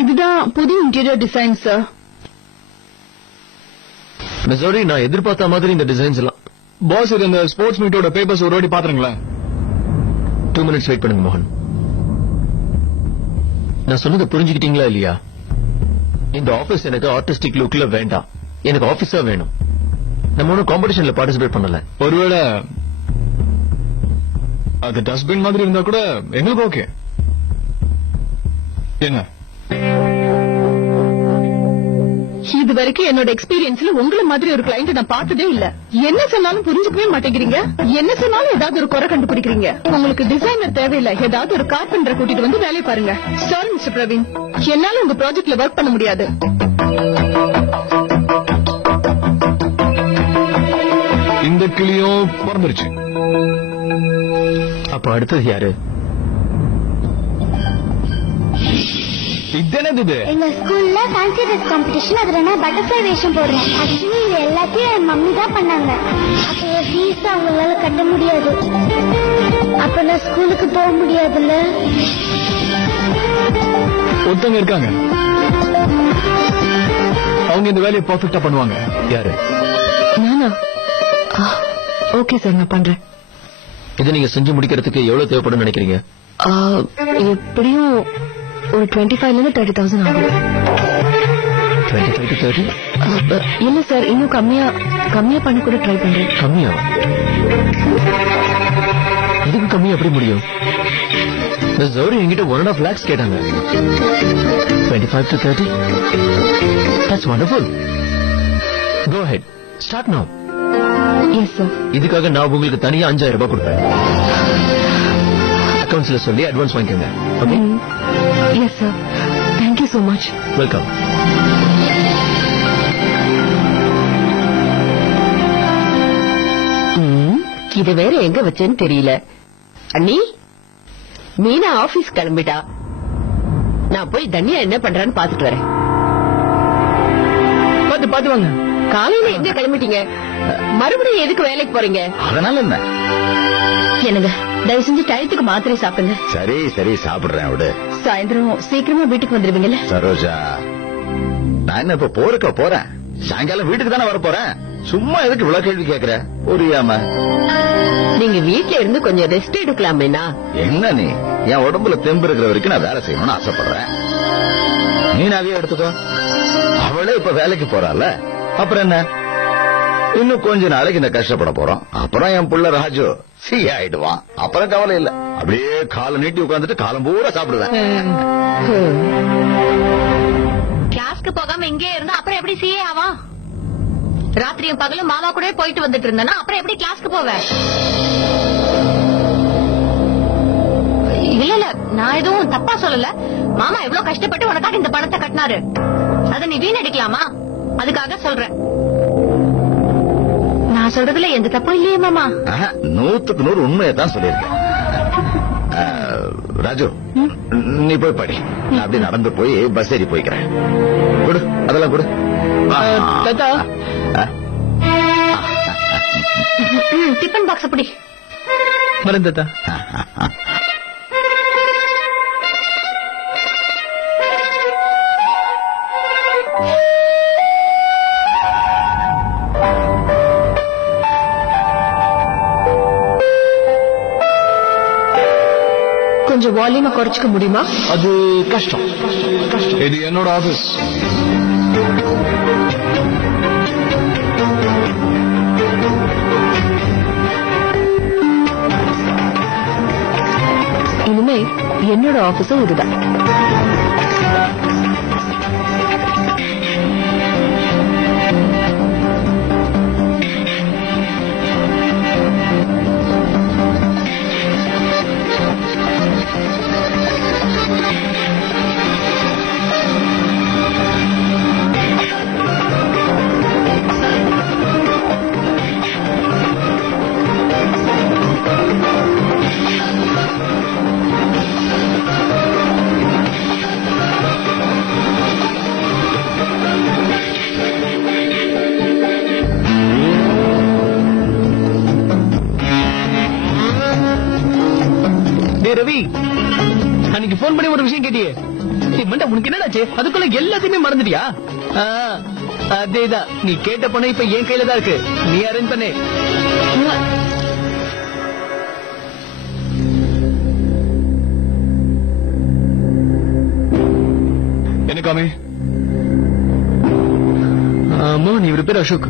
இதுதான் புது interior design sir. Missouri, நான் எதிர்பார்த்த மாதிரி இந்த டிசைன்ஸ் எல்லாம். பாஸ், இது இந்த ஸ்போர்ட்ஸ் மீட்டோட பேப்பர்ஸ் ஒரு வாட்டி பாத்துருங்களேன். 2 minutes வெயிட் பண்ணுங்க மோகன். நான் சொன்னதை புரிஞ்சுக்கிட்டீங்களா இல்லையா? இந்த ஆபீஸ் எனக்கு ஆர்டிஸ்டிக் லுக்ல வேண்டாம். எனக்கு ஆபீஸா வேணும். நம்ம ஒன்னும் காம்படிஷன்ல பார்ட்டிசிபேட் பண்ணல. ஒருவேளை அது டஸ்ட்பின் மாதிரி இருந்தா கூட எங்களுக்கு ஓகே. என்ன இது வரைக்கும் என்னோட எக்ஸ்பீரியன்ஸ்ல உங்களை மாதிரி ஒரு கிளைண்ட் நான் பார்த்ததே இல்ல. என்ன சொன்னாலும் புரிஞ்சுக்கவே மாட்டேங்கிறீங்க. என்ன சொன்னாலும் ஏதாவது ஒரு குறை கண்டுபிடிக்கிறீங்க. உங்களுக்கு டிசைனர் தேவையில்லை, ஏதாவது ஒரு கார்பெண்டரை கூட்டிட்டு வந்து வேலையை பாருங்க. சாரி மிஸ்டர் பிரவீன், என்னால உங்க ப்ராஜெக்ட்ல ஒர்க் பண்ண முடியாது. இந்த கிளியும் பிறந்துருச்சு. அப்ப அடுத்தது யாரு? இதென்னது? எங்க ஸ்கூல்ல ஃபேன்சி ட்ரெஸ் காம்படிஷன், அதுல நான் பட்டர்ஃப்ளை வேஷம் போடுறேன். ஆக்சுவலி இது எல்லாத்தையும் என் மம்மி தான் பண்ணாங்க. அப்ப என் ஃபீஸ் அவங்களால கட்ட முடியாது. அப்ப நான் ஸ்கூலுக்கு போக முடியாதுல்ல. ஒருத்தவங்க இருக்காங்க, அவங்க இந்த வேலையை பர்ஃபெக்டா பண்ணுவாங்க. யாரு? நானா? ஓகே சார், நான் பண்றேன். இதை நீங்க செஞ்சு முடிக்கிறதுக்கு எவ்வளவு தேவைப்படும் நினைக்கிறீங்க? எப்படியும் ஒரு 25,000 to 30,000 ஆகும். 25 to 30? இல்ல சார், இன்னும் கம்மியா பண்ண கூட ட்ரை பண்றேன். கம்மியா? இதுக்கு கம்மியா எப்படி முடியும்? ஜோரி என்கிட்ட 1.5 lakhs கேட்டாங்க. 25 to 30? That's wonderful. Go ahead. Start now. Yes sir. இதுக்காக நான் உங்களுக்கு தனியா 5,000 ரூபாய் கொடுப்பேன். அக்கவுண்ட்ஸ்ல சொல்லி அட்வான்ஸ் வாங்கிக்கோங்க. Okay? Yes sir. Thank you so much. Welcome. இத வேற எங்க வச்சேன்னு தெரியல. அண்ணி, மீனா ஆபீஸ் கிளம்பிட்டா. நான் போய் தனியா என்ன பண்றான்னு பாத்துட்டு வரேன். பாத்து வாங்க. காலையில எங்க கிளம்பிட்டீங்க? மறுபடியும் எதுக்கு வேலைக்கு போறீங்க? அதனால என்ன? என்னங்க, தயவு செஞ்சு டயத்துக்கு மாத்திரை சாப்பிடுங்க. சரி சரி சாப்பிடுறேன். விடு. சாயந்தரம் சீக்கிரமா வீட்டுக்கு வந்துருவீங்கல்ல? சரோஜா, நான் என்ன இப்ப போருக்க போறேன். சாயங்காலம் வீட்டுக்கு தானே வர போறேன். சும்மா எதுக்கு இவ்வளவு கேள்வி கேக்குற? புரியாம. நீங்க வீட்டுல இருந்து கொஞ்சம் ரெஸ்ட் எடுக்கலாமேனா? என்ன நீ என் உடம்புல தெம்பு இருக்கிற வரைக்கும் நான் வேலை செய்யணும்னு ஆசைப்படுறேன். நீ நகைய எடுத்துக்கோ. அவளே இப்ப வேலைக்கு போறாள். அப்புறம் என்ன, இன்னும் கொஞ்ச நாளைக்கு இந்த கஷ்டப்பட போறோம். அப்புறம் என் புள்ள ராஜு சி ஆயிடுவான். அப்புறம் கவலை இல்ல. அப்படியே காலை நீட்டி உட்கார்ந்துட்டு காலம் பூரா சாப்பிடுவேன். கிளாஸ்க்கு போகாம இங்கே இருந்தா அப்புறம் எப்படி சிஏ ஆவா? ராத்திரியும் பகலும் மாமா கூட போயிட்டு வந்துட்டு இருந்தேன்னா அப்புறம் எப்படி கிளாஸ்க்கு போவேன்? இல்ல இல்ல, நான் எதுவும் தப்பா சொல்லல. மாமா எவ்வளவு கஷ்டப்பட்டு உனக்காக இந்த பணத்தை கட்டினாரு. அதை நீ வீணடிக்கலாமா? அதுக்காக சொல்றேன். நான் சொல்றதுல எந்த தப்பும் இல்லையே மாமா. 100க்கு 100 உண்மையை தான் சொல்லியிருக்கேன். ராஜு, நீ போய் படி. நான் அப்படி நடந்து போய் பஸ் ஏறி போய்க்கிறேன். கொடு, அதெல்லாம் கொடு. தாத்தா, டிஃபன் பாக்ஸ் அப்படி வரேன் தாத்தா. கொஞ்சம் வால்யூமை குறைச்சிக்க முடியுமா? அது கஷ்டம். இது என்னோட ஆபீஸ். இனிமே என்னோட ஆபீஸும் இதுதான். ரவி, அன்னைக்கு போன் பண்ணி ஒரு விஷயம் கேட்டியே, மண்ட உனக்கு என்னடாச்சு? அதுக்குள்ள எல்லாத்தையுமே மறந்துட்டியா? அதேதான், நீ கேட்ட பணம் இப்ப என் கையில தான் இருக்கு. நீ அரேஞ்ச் பண்ணு. என்ன காமி? மோகன், இவரு பேர் அசோக்.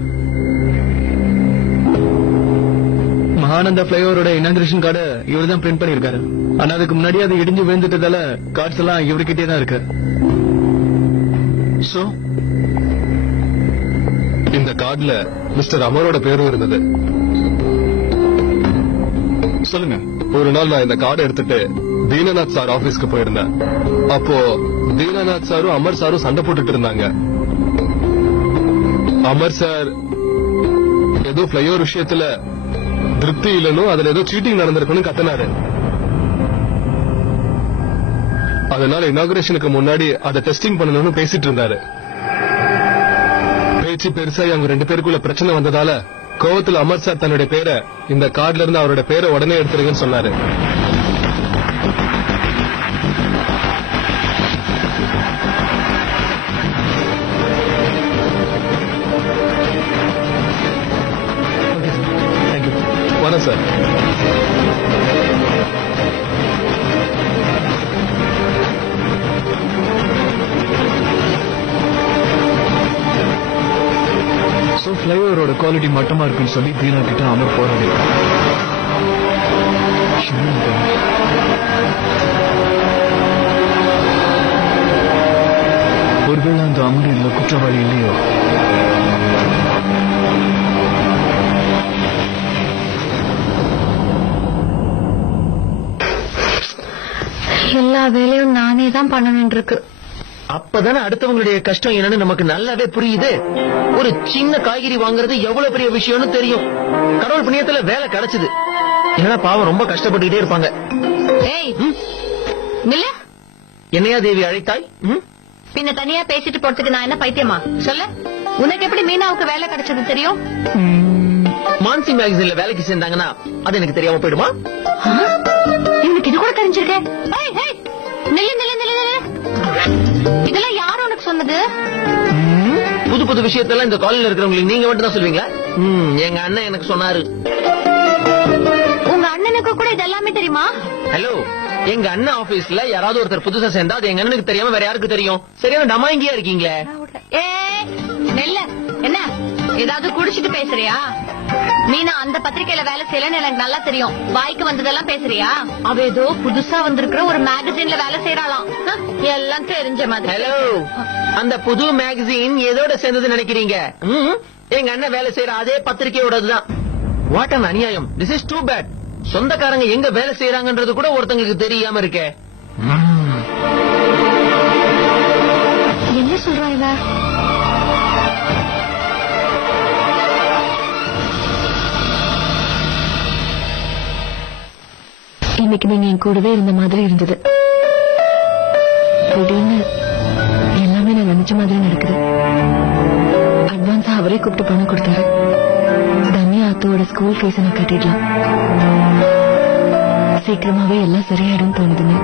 மகானந்தா பிளைஓவரோட இனாகிரேஷன் கார்டு இவர் தான் பிரிண்ட் பண்ணிருக்காரு. ஆனா அதுக்கு முன்னாடி அது இடிஞ்சு விழுந்துட்டதால கார்ட்ஸ் எல்லாம் இவர்கிட்டே தான் இருக்கு. சோ இந்த கார்டுல மிஸ்டர் அமரோட பேரும் இருந்தது. சொல்லுங்க. ஒரு நாள் நான் இந்த கார்டு எடுத்துட்டு தீனநாத் சார் ஆபீஸ்க்கு போயிருந்தேன். அப்போ தீனநாத் சாரும் அமர் சாரும் சண்டை போட்டுட்டு இருந்தாங்க. அமர் சார் ஏதோ பிளைஓவர் விஷயத்துல திருப்தி இல்லனும் அதுல ஏதோ சீட்டிங் நடந்திருக்குன்னு கத்தினாரு. அதனால இனாகுரேஷனுக்கு முன்னாடி அதை டெஸ்டிங் பண்ணணும்னு பேசிட்டு இருந்தாரு. பேச்சு பெருசாகி அவங்க 2 பேருக்குள்ள பிரச்சனை வந்ததால கோவத்துல அமர் சார் தன்னுடைய பேரை இந்த கார்டுல இருந்து அவரோட பேரை உடனே எடுத்துருங்கன்னு சொன்னாரு. வரேன் சார். சோ பிளைஓவரோட குவாலிட்டி மட்டமா இருக்குன்னு சொல்லி தீனா கிட்ட அமர் போராடி. ஒருவேளை அந்த அமர் இல்ல குற்றவாளி இல்லையோ? எல்லா வேலையும் நானே தான் பண்ணணும் இருக்கு. அப்பதானே அடுத்தவங்களுடைய கஷ்டம் என்னன்னு நமக்கு நல்லாவே புரியுது. ஒரு சின்ன காய்கறி வாங்குறது எவ்வளவு பெரிய விஷயம்னு தெரியும். கடவுள் புண்ணியத்துல வேலை கிடைச்சது. ஏன்னா பாவம் ரொம்ப கஷ்டப்பட்டுக்கிட்டே இருப்பாங்க. ஏய் நில்ல. என்னையா தேவி அழைத்தாய்? பின்ன தனியா பேசிட்டு போறதுக்கு நான் என்ன பைத்தியமா? சொல்ல, உனக்கு எப்படி மீனாவுக்கு வேலை கிடைச்சது தெரியும்? மான்சி மேகசின்ல வேலைக்கு சேர்ந்தாங்கன்னா அது எனக்கு தெரியாம போயிடுமா? எனக்கு இது கூட தெரிஞ்சிருக்கேன். இதெல்லாம் யாரு உனக்கு சொன்னது? புது புது விஷயத்தெல்லாம் இந்த காலேஜ்ல இருக்கிறவங்களுக்கு நீங்க மட்டும் தான் சொல்லுவீங்களா? எங்க அண்ணன் எனக்கு சொன்னாரு. உங்க அண்ணனுக்கு கூட இது எல்லாமே தெரியுமா? ஹலோ, எங்க அண்ணன் ஆபீஸ்ல யாராவது ஒருத்தர் புதுசா சேர்ந்தா அது எங்க அண்ணனுக்கு தெரியாம வேற யாருக்கு தெரியும்? சரியான டமாங்கியா இருக்கீங்களே. நெல்ல என்ன ஏதாவது குடிச்சிட்டு பேசுறியா? மீனா அந்த பத்திரிக்கையில வேலை செய்யலன்னு எனக்கு நல்லா தெரியும். வாய்க்கு வந்ததெல்லாம் பேசுறியா? அவ ஏதோ புதுசா வந்திருக்கிற ஒரு மேகசின்ல வேலை செய்யறாளாம். எல்லாம் தெரிஞ்ச மாதிரி. ஹலோ, அந்த புது மேகசின் எதோட சேர்ந்தது நினைக்கிறீங்க? எங்க அண்ணன் வேலை செய்யற அதே பத்திரிகையோடதுதான். வாட் அன் அநியாயம். This is too bad. சொந்தக்காரங்க எங்க வேலை செய்யறாங்கன்றது கூட ஒருத்தங்களுக்கு தெரியாம இருக்கே. என்ன சொல்றாங்க? இன்னைக்கு நீங்க என் கூடவே இருந்த மாதிரி இருந்தது. திடீர்னு எல்லாமே நான் நினைச்ச மாதிரி நடக்குது. அட்வான்ஸா அவரே கூப்பிட்டு பணம் கொடுத்தாரு. தன்யா அத்தோட ஸ்கூல் ஃபீஸ் நான் கட்டிடலாம். சீக்கிரமாவே எல்லாம் சரியாயிடும் தோணுதுங்க.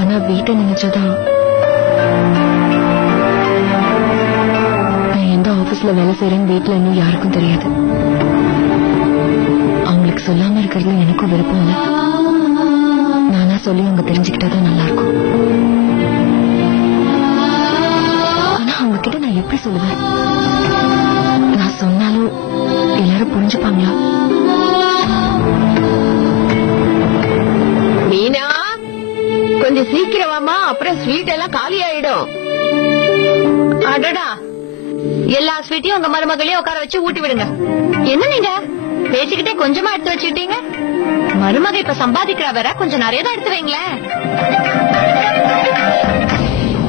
ஆனா வீட்டை நினைச்சதான் நான் எந்த ஆபீஸ்ல வேலை செய்யறேன்னு வீட்டுல இன்னும் யாருக்கும் தெரியாது. அவங்களுக்கு சொல்லாம இருக்கிறதுல எனக்கும் விருப்பம் இல்ல. நானா சொல்லி அவங்க தெரிஞ்சுக்கிட்டாதான் நல்லா இருக்கும். ஆனா அவங்க கிட்ட நான் எப்படி சொல்லுவேன்? நான் சொன்னாலும் எல்லாரும் புரிஞ்சுப்பாங்களா? மீனா, கொஞ்சம் சீக்கிரமாமா, அப்புறம் ஸ்வீட் எல்லாம் காலி ஆயிடும். அடடா, எல்லா ஸ்வீட்டையும் உங்க மருமகளையும் உட்கார வச்சு ஊட்டி விடுங்க. என்ன நீங்க பேசிக்கிட்டே கொஞ்சமா எடுத்து வச்சுக்கிட்டீங்க? மருமக இப்ப சம்பாதிக்கிறா வேற, கொஞ்சம் நிறைய தான் எடுத்து வைங்களேன்.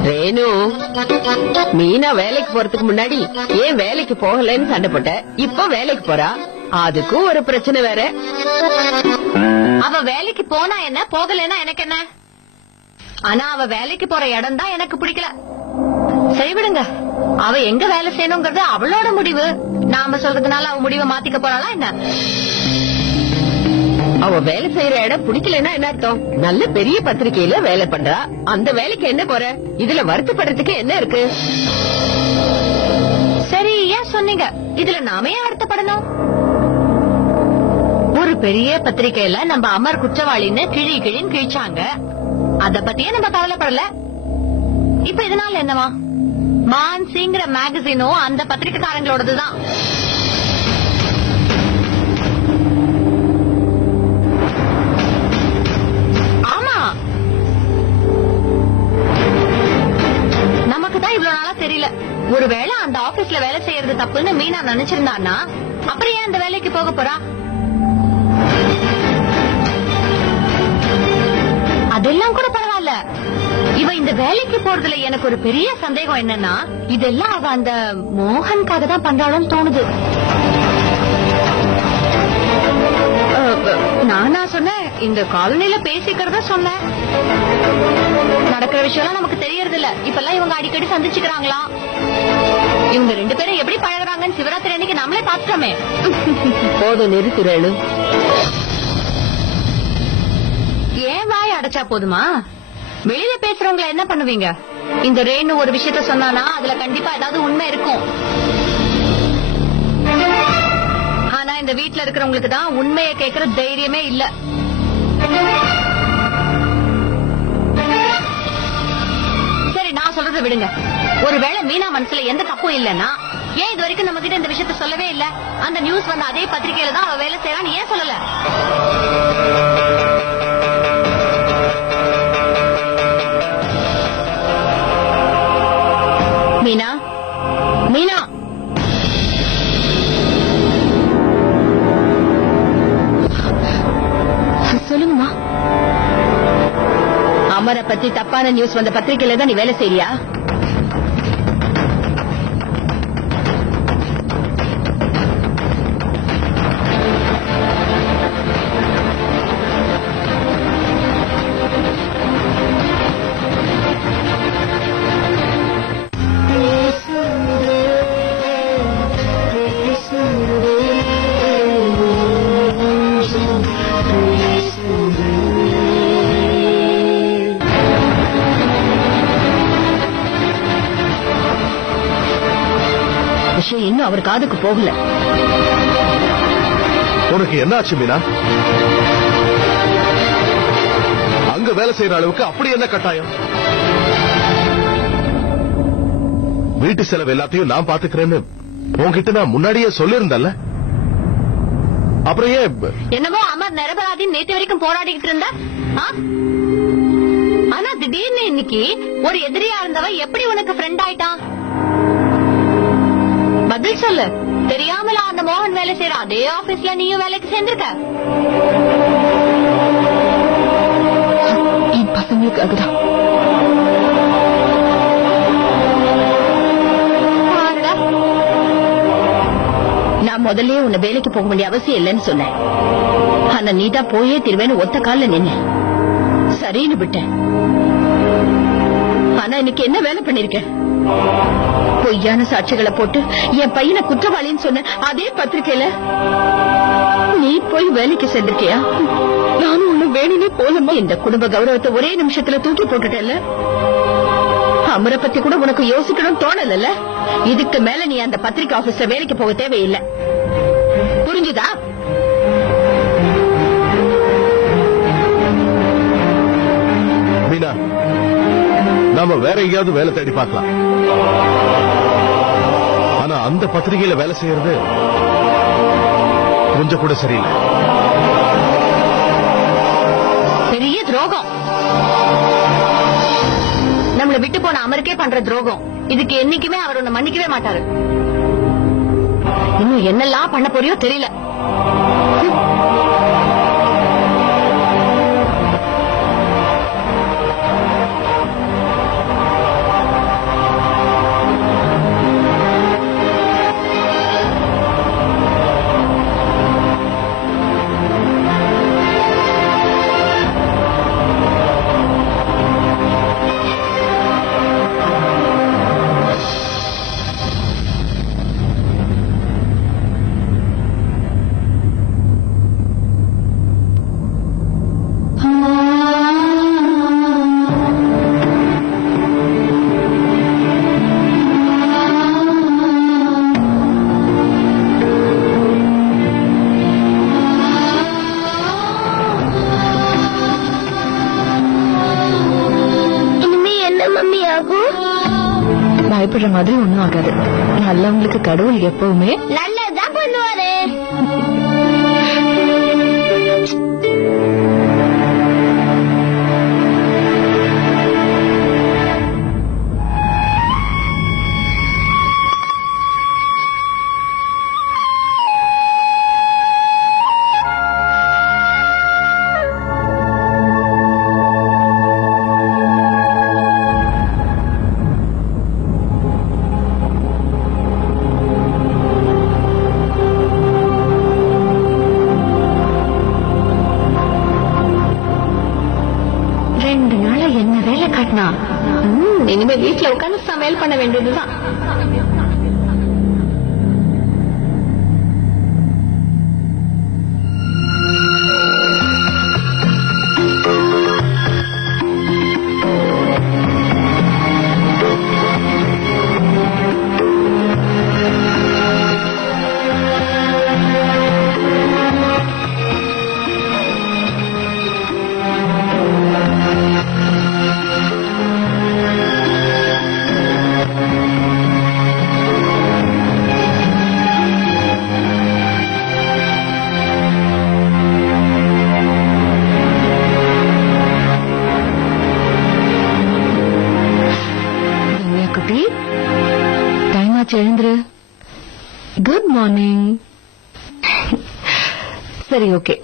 ரேணு, மீனா வேலைக்கு போறதுக்கு முன்னாடி ஏன் வேலைக்கு போகலன்னு சண்டை போட்ட. இப்ப வேலைக்கு போறா, அதுக்கும் ஒரு பிரச்சனை வேற. அவ வேலைக்கு போனா என்ன, போகலன்னா எனக்கு என்ன? ஆனா அவ வேலைக்கு போற இடம் தான் எனக்கு பிடிக்கல. சரி விடுங்க, அவ எங்க வேலை செய்யணுங்கிறது அவளோட முடிவு. நாம சொல்றதுனால அவ முடிவை மாத்திக்க போறாளா என்ன? அவ வேலை செய்யற இடம் பிடிக்கலன்னா என்ன அர்த்தம்? நல்ல பெரிய பத்திரிகையில வேலை பண்றா, அந்த வேலைக்கு என்ன குறை? இதுல வருத்தப்படுறதுக்கு என்ன இருக்கு? சரி, ஏன் சொன்னீங்க? இதுல நாம ஏன் வருத்தப்படணும்? ஒரு பெரிய பத்திரிகையில நம்ம அமர் குற்றவாளின்னு கிழின்னு கிழிச்சாங்க. அத பத்தியே நம்ம கவலைப்படல. இப்ப இதனால என்னவா? மான்சிங்கிற மேகசினும் அந்த பத்திரிகைக்காரங்களோடதுதான். ஆமா, நமக்கு தான் இவ்வளவு நாளா தெரியல. ஒருவேளை அந்த ஆபீஸ்ல வேலை செய்யறது தப்புன்னு மீனா நினைச்சிருந்தான்னா அப்புறம் ஏன் அந்த வேலைக்கு போக போறா? அதெல்லாம் கூட பரவாயில்ல. இவ இந்த வேலைக்கு போறதுல எனக்கு ஒரு பெரிய சந்தேகம் என்னன்னா, இதெல்லாம் அவ அந்த மோகனுக்காக தான் பண்றாளோன்னு தோணுது. நானா சொன்னேன், இந்த காலனில பேசிக்கிறத சொன்னேன். நடக்கிற விஷயம் நமக்கு தெரியறது இல்ல. இப்பெல்லாம் இவங்க அடிக்கடி சந்திச்சுக்கிறாங்களா? இவங்க 2 பேரும் எப்படி பழகுறாங்கன்னு சிவராத்திரி அன்னைக்கு நம்மளே பாத்துட்டோமே. போதும், நிறுத்துறேனு. ஏன் வாய் அடைச்சா போதுமா? வெளியில பேசுறவங்களை என்ன பண்ணுவீங்க? இந்த ரேணு ஒரு விஷயத்த சொன்னானா அதுல கண்டிப்பா ஏதாவது உண்மை இருக்கும். ஆனா இந்த வீட்டுல இருக்கிறவங்களுக்கு தான் உண்மையை கேட்கற தைரியமே இல்ல. சரி, நான் சொல்றதை விடுங்க. ஒருவேளை மீனா மனசுல எந்த தப்பும் இல்லன்னா ஏன் இது வரைக்கும் நம்ம கிட்ட இந்த விஷயத்த சொல்லவே இல்ல? அந்த நியூஸ் வந்த அதே பத்திரிகையில தான் அவ வேலை செய்யறான்னு ஏன் சொல்லல? மீனா, மீனா, சொல்லுங்கம்மா. அமரை பத்தி தப்பான நியூஸ் வந்த பத்திரிகையில தான் நீ வேலை செய்யறியா? விஷயம் இன்னும் அவர் காதுக்கு போகல. உனக்கு என்ன ஆச்சு மீனா? அங்க வேலை செய்யற அளவுக்கு அப்படி என்ன கட்டாயம்? வீட்டு செலவு எல்லாத்தையும் நான் பாத்துக்கிறேன்னு உன்கிட்ட நான் முன்னாடியே சொல்லியிருந்தேன்ல. அப்புறம் ஏன்? என்னமோ அமர் நிரபராதி நேத்து வரைக்கும் போராடிக்கிட்டு இருந்த. ஆனா திடீர்னு இன்னைக்கு ஒரு எதிரியா இருந்தவ எப்படி உனக்கு ஃப்ரெண்ட் ஆயிட்டான்? பதில் சொல்லு. தெரியாமல அந்த மோகன் வேலை செய்யற அதே ஆபீஸ்ல நீயும் வேலைக்கு சேர்ந்திருக்க? என் பசங்களுக்காக தான். நான் முதல்ல உன்னை வேலைக்கு போக வேண்டிய அவசியம் இல்லைன்னு சொன்னேன். ஆனா நீதான் போயே திருவேன்னு ஒத்த கால நின்ன. சரின்னு விட்டேன். ஆனா இன்னைக்கு என்ன வேலை பண்ணிருக்க? பொய்யான சாட்சிகளை போட்டு என் பையனை குற்றவாளின்னு சொன்ன அதே பத்திரிகையில நீ போய் வேலைக்கு சேர்ந்திருக்கியா? நானும் ஒண்ணு வேணும்னே போலமா. இந்த குடும்ப கௌரவத்தை ஒரே நிமிஷத்துல தூக்கி போட்டுட்டல. அமரை பத்தி கூட உனக்கு யோசிக்கணும் தோணல. இதுக்கு மேல நீ அந்த பத்திரிகை ஆபீஸ்ல வேலைக்கு போக தேவையில்லை. புரிஞ்சுதா? மீனா, நாம வேற எங்கேயாவது வேலை தேடி பார்க்கலாம். ஆனா அந்த பத்திரிகையில வேலை செய்யறது கொஞ்சம் கூட சரியில்லை. பெரிய துரோகம். நம்மள விட்டு போன அமருக்கே பண்ற துரோகம். இதுக்கு என்னைக்குமே அவர் உன்னை மன்னிக்கவே மாட்டாரு. இன்னும் என்னெல்லாம் பண்ண போறியோ தெரியல. பயப்படுற மாதிரி ஒண்ணும் ஆகாது. நல்லவங்களுக்கு கடவுள் எப்பவுமே நல்லதுதான் பண்ணுவாரு. என்ன வேலை காட்டினா இனிமே வீட்டுல உட்காந்து சமையல் பண்ண வேண்டியதுதான். எழுந்துரு. Good morning. சரி, ஓகே.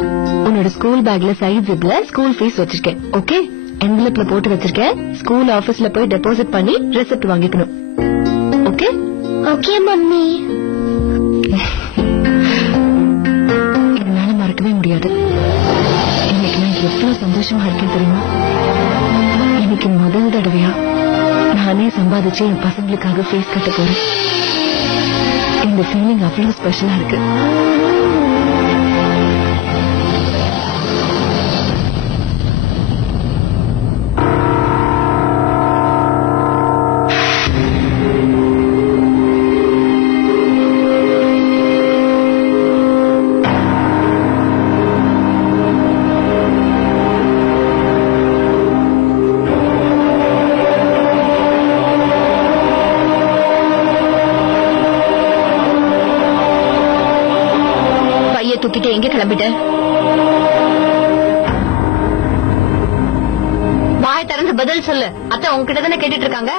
உன்னோட ஸ்கூல் பேக்ல சைட் ஜிப்ல ஸ்கூல் ஃபீஸ் வச்சிருக்கேன். ஓகே, என்வலப்ல போட்டு வச்சிருக்கேன். ஸ்கூல் ஆபீஸ்ல போய் டெபாசிட் பண்ணி ரெசிப்ட் வாங்கிக்கணும். ஓகே? Okay mummy. என்னால மறக்கவே முடியாது. இன்னைக்கு நான் எவ்வளவு சந்தோஷமா இருக்கேன் தெரியுமா? இன்னைக்கு முதல் தடவையா நானே சம்பாதிச்சு என் பசங்களுக்காக ஃபீஸ் கட்ட போறேன். இந்த ஃபீலிங் அவ்வளவு ஸ்பெஷலா இருக்கு. தூக்கிட்டு எங்க கிளம்பிட்ட? வாய் திறந்து பதில் சொல்லு. அத்தை உங்ககிட்ட தானே கேட்டுட்டு இருக்காங்க.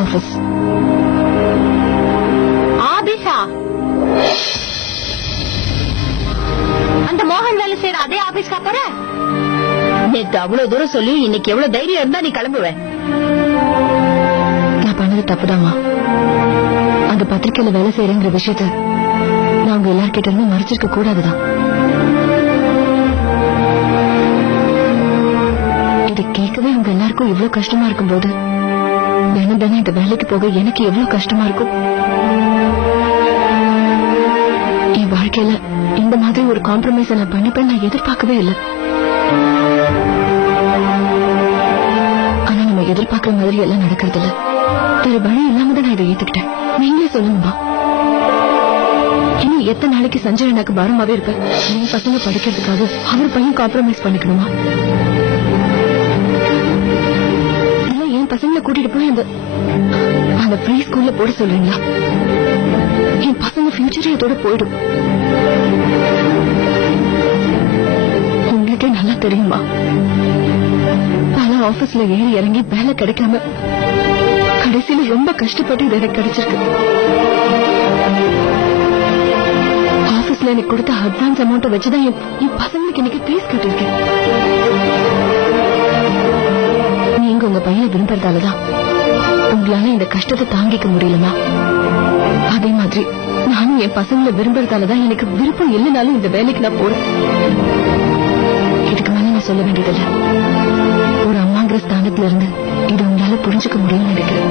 ஆபீஸ். ஆபீஸா? அந்த மோகன் வேலை செய்யற அதே ஆபீஸ்க்கா போற? நேத்து அவ்வளவு தூரம் சொல்லி இன்னைக்கு எவ்வளவு தைரியம் இருந்தா நீ கிளம்புவேன்? நான் பண்ணது தப்புதாமா. அந்த பத்திரிக்கையில வேலை செய்யறேங்கிற விஷயத்த நான் உங்க எல்லார்கிட்ட இருந்து மறைச்சிருக்க கூடாதுதான். இதை கேட்கவே உங்க எல்லாருக்கும் இவ்வளவு கஷ்டமா இருக்கும் போது தினம் தினம் இந்த வேலைக்கு போக எனக்கு எவ்வளவு கஷ்டமா இருக்கும். என் வாழ்க்கையில இந்த மாதிரி ஒரு காம்ப்ரமைஸ நான் பண்ணிப்பேன் நான் எதிர்பார்க்கவே இல்லை. ஆனா நம்ம எதிர்பார்க்கிற மாதிரி எல்லாம் நடக்கிறது இல்ல. வேற வழி இல்லாம தான் நான் இதை ஏத்துக்கிட்டேன். நீங்களே சொல்லுங்கப்பா, இன்னும் எத்தனை நாளைக்கு சஞ்சய் எனக்கு பாரமாவே இருப்பேன்? என் பசங்க படிக்கிறதுக்காக அவர் பையன் காம்ப்ரமைஸ் பண்ணிக்கணுமா? இல்ல என் பசங்களை கூட்டிட்டு போய் அந்த ப்ரீ ஸ்கூல்ல போட சொல்றீங்களா? என் பசங்க ஃபியூச்சரே இதோட போயிடும். உங்களுக்கே நல்லா தெரியுமா, பல ஆபீஸ்ல ஏறி இறங்கி வேலை கிடைக்காம கடைசியில ரொம்ப கஷ்டப்பட்டு இது எனக்கு கிடைச்சிருக்கு. எனக்கு கொடுத்த அட்வான்ஸ் அமௌண்ட் வச்சுதான் என் பசங்களுக்கு இன்னைக்கு ஃபீஸ் கட்டிருக்கேன். நீங்க உங்க பையனை விரும்புறதாலதான் உங்களால இந்த கஷ்டத்தை தாங்கிக்க முடியலமா? அதே மாதிரி நானும் என் பசங்களை விரும்புறதாலதான் எனக்கு விருப்பம் இல்லைனாலும் இந்த வேலைக்கு நான் போறேன். இதுக்கு மேல நான் சொல்ல வேண்டியதில்லை. ஒரு அம்மாங்கிற ஸ்தானத்துல இருந்து இது உங்களால புரிஞ்சுக்க முடியும்னு நினைக்கிறேன்.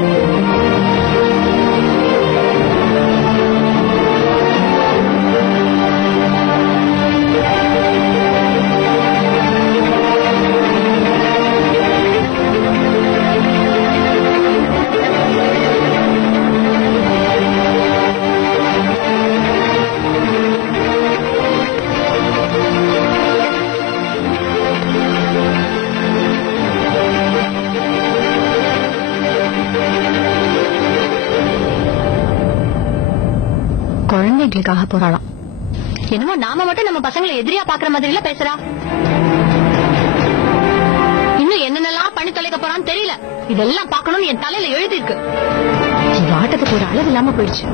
எங்களுக்காக போராடலாம். என்னமோ நாம மட்டும் நம்ம பசங்களை எதிரியா பாக்குற மாதிரி எல்லாம் பேசுறா. இன்னும் என்னென்னலாம் பண்ணி தொலைக்க போறான்னு தெரியல. இதெல்லாம் பாக்கணும்னு என் தலையில எழுதி இருக்கு. இந்த ஆட்டத்துக்கு ஒரு அளவு இல்லாம போயிடுச்சு.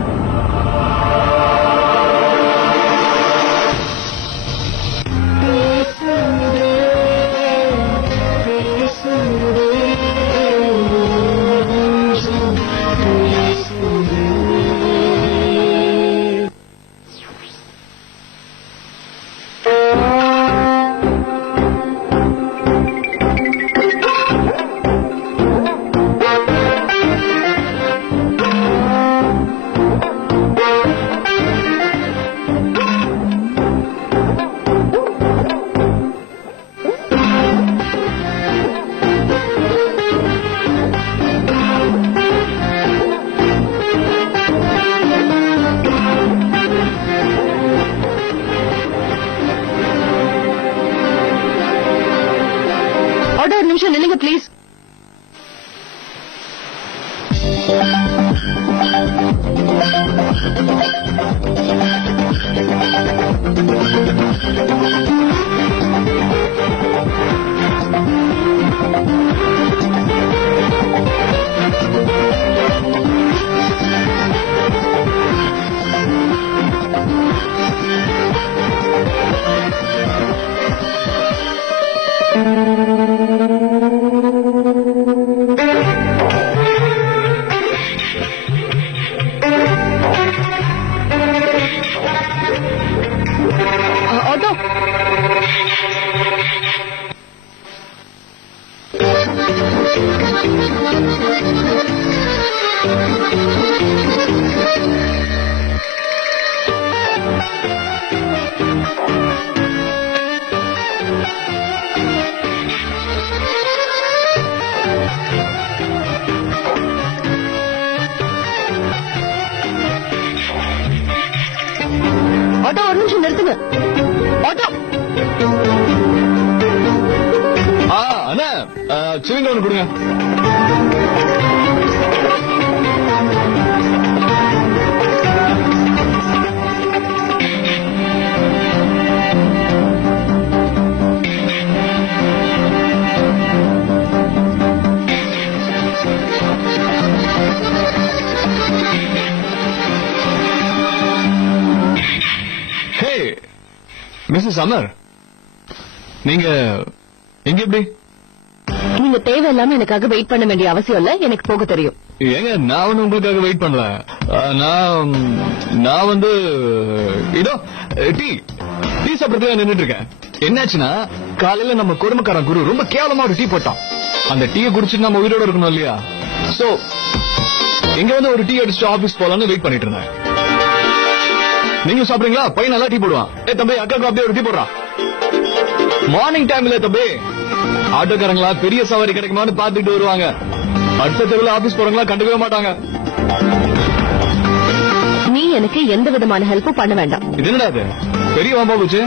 ஒரு நிமிஷம் நில்லுங்க ப்ளீஸ். ஆட்டோ ஆட்டோ ஒரு நிமிஷம் நிறுத்துங்க. ஆட்டோ அண்ணா சிவிங்க ஒண்ணு கொடுங்க. ஹே மிஸ்ஸஸ் அமர், நீங்க எங்க எப்படி? நீங்க தேவையில்லாம எனக்காக வெயிட் பண்ண வேண்டிய அவசியம் இல்ல. எனக்கு போக தெரியும். ஏங்க நான் ஒண்ணு உங்களுக்காக வெயிட் பண்ணல. நான் வந்து இதோ டீ சாப்பிடறதுக்கு நின்னுட்டு இருக்கேன். என்னாச்சுன்னா காலையில நம்ம கொடுமைக்காரன் குரு ரொம்ப கேவலமா ஒரு டீ போட்டான். அந்த டீயை குடிச்சிட்டு நம்ம உயிரோட இருக்கணும் இல்லையா? சோ இங்க வந்து ஒரு டீ அடிச்சுட்டு ஆபீஸ் போலான்னு வெயிட் பண்ணிட்டு இருந்தேன். நீங்க சாப்பிடுறீங்களா? பையன் நல்லா டீ போடுவான். தம்பி அக்காக்கு அப்படியே ஒரு டீ போடுறான். மார்னிங் டைம்ல தம்பி ஆட்டோக்காரங்களா பெரிய சவாரி கிடைக்குமான்னு பாத்துட்டு வருவாங்க. அடுத்த தெருவில் ஆபீஸ் போறவங்களா கண்டுக்கவே மாட்டாங்க. நீ எனக்கு எந்த விதமான ஹெல்ப்பும் பண்ண வேண்டாம். இது என்னடா இது பெரிய வம்பா போச்சு?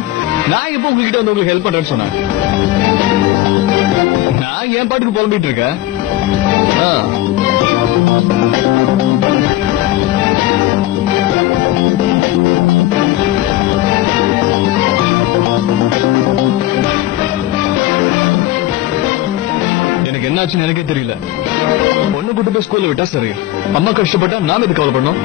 நான் எப்ப உங்ககிட்ட வந்து உங்களுக்கு ஹெல்ப் பண்றேன்னு சொன்னேன்? நான் என் பாட்டுக்கு புலம்பிட்டு இருக்கேன். எனக்கு என்னாச்சுன்னு எனக்கே தெரியல. பொண்ணு கூட்டு போய் ஸ்கூல்ல விட்டா சரி, அம்மா கஷ்டப்பட்டா நாம இது கவலை பண்ணோம்.